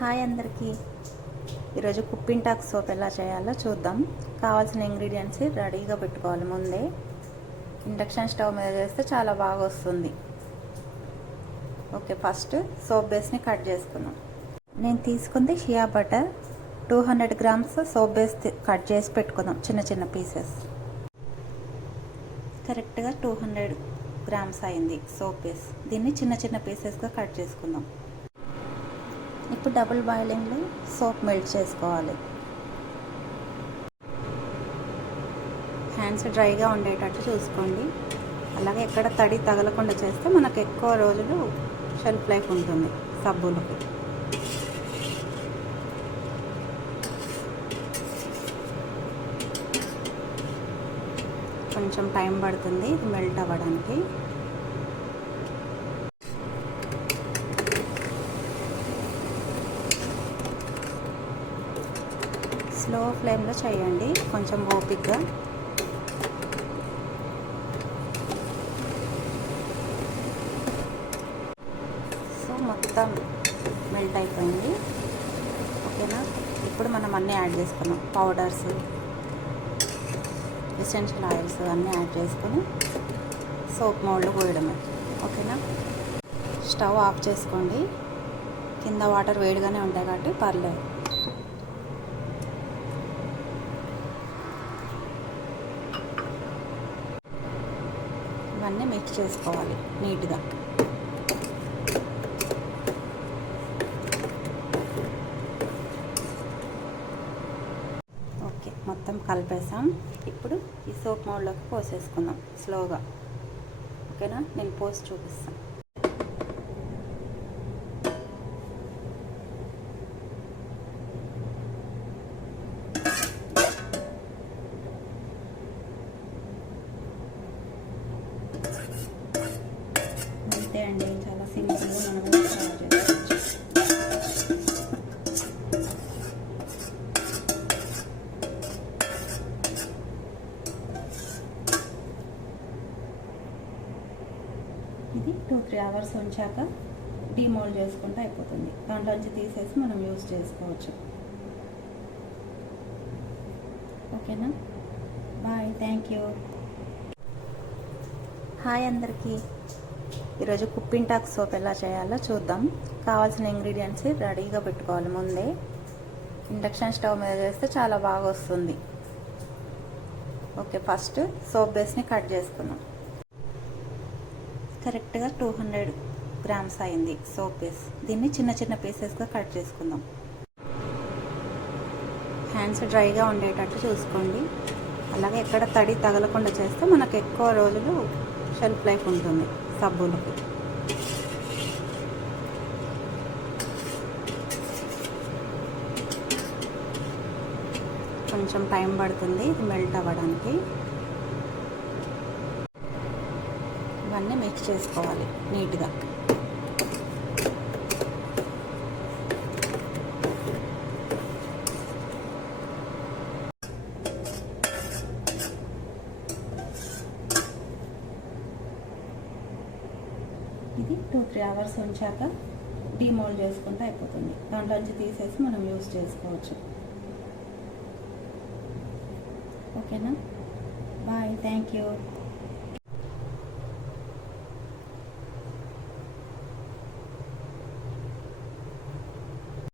Hi అందరికీ. ఈరోజు కుప్పింటాక్ soap ఎలా చేయాలో చూద్దాం. కావాల్సిన ఇంగ్రీడియంట్స్ రెడీగా పెట్టుకోవాలి ముందే. ఇండక్షన్ స్టవ్ మీద చేస్తే చాలా బాగా వస్తుంది. ఓకే, ఫస్ట్ సోప్ బేస్ని కట్ చేసుకుందాం. నేను తీసుకుంది shea butter 200 grams soap base cut చేసి పెట్టుకుందాం చిన్న చిన్న పీసెస్. కరెక్ట్గా 200 గ్రామ్స్ అయింది సోప్ బేస్. దీన్ని చిన్న చిన్న పీసెస్గా కట్ చేసుకుందాం. ఇప్పుడు డబుల్ బాయిలింగ్లో సోప్ మెల్ట్ చేసుకోవాలి. హ్యాండ్స్ డ్రైగా ఉండేటట్టు చూసుకోండి. అలాగే ఎక్కడ తడి తగలకుండా చేస్తే మనకు ఎక్కువ రోజులు షెల్ఫ్ లైఫ్ ఉంటుంది సబ్బులకి. కొంచెం టైం పడుతుంది ఇది మెల్ట్ అవ్వడానికి. స్లో ఫ్లేమ్లో చేయండి, కొంచెం ఓపిక్గా. సో మొత్తం మెల్ట్ అయిపోయింది. ఓకేనా, ఇప్పుడు మనం అన్నీ యాడ్ చేసుకున్నాం. పౌడర్స్, ఎసెన్షియల్ ఆయిల్స్ అన్నీ యాడ్ చేసుకొని సోప్ మౌల్డ్లో పోయడమే. ఓకేనా, స్టవ్ ఆఫ్ చేసుకోండి. కింద వాటర్ వేడిగానే ఉంటాయి కాబట్టి పర్లేదు. ఇవన్నీ మిక్స్ చేసుకోవాలి నీట్గా. ఓకే, మొత్తం కలిపేసాం. ఇప్పుడు ఈ సోప్ మౌల్డ్లోకి పోసేసుకుందాం స్లోగా. ఓకేనా, నేను పోసి చూపిస్తాను. అంతే అండి, చాలా సింపుల్గా మనం తయారు చేసుకోవచ్చు. ఇది 2-3 అవర్స్ ఉంచాక డీమోల్డ్ చేసుకుంటే అయిపోతుంది. దాంట్లోంచి తీసేసి మనం యూజ్ చేసుకోవచ్చు. ఓకేనా, బాయ్, థ్యాంక్ యూ. హాయ్ అందరికీ. ఈరోజు కుప్పింటాక్ సోప్ ఎలా చేయాలో చూద్దాం. కావాల్సిన ఇంగ్రీడియంట్స్ రెడీగా పెట్టుకోవాలి ముందే. ఇండక్షన్ స్టవ్ మీద చేస్తే చాలా బాగా వస్తుంది. ఓకే, ఫస్ట్ సోప్ బేస్ని కట్ చేసుకుందాం. కరెక్ట్గా 200 గ్రామ్స్ అయింది సోప్ బేస్. దీన్ని చిన్న చిన్న పీసెస్గా కట్ చేసుకుందాం. హ్యాండ్స్ డ్రైగా ఉండేటట్టు చూసుకోండి. అలాగే ఎక్కడ తడి తగలకుండా చేస్తే మనకు ఎక్కువ రోజులు షెల్ఫ్ లైఫ్ ఉంటుంది సబ్బులకి. కొంచెం టైం పడుతుంది ఇది మెల్ట్ అవ్వడానికి. ఇవన్నీ మిక్స్ చేసుకోవాలి నీట్గా. ఇది 2-3 అవర్స్ ఉంచాక డీమోల్డ్ చేసుకుంటే అయిపోతుంది. దాంట్లోంచి తీసేసి మనం యూజ్ చేసుకోవచ్చు. ఓకేనా, బాయ్, థ్యాంక్ యూ.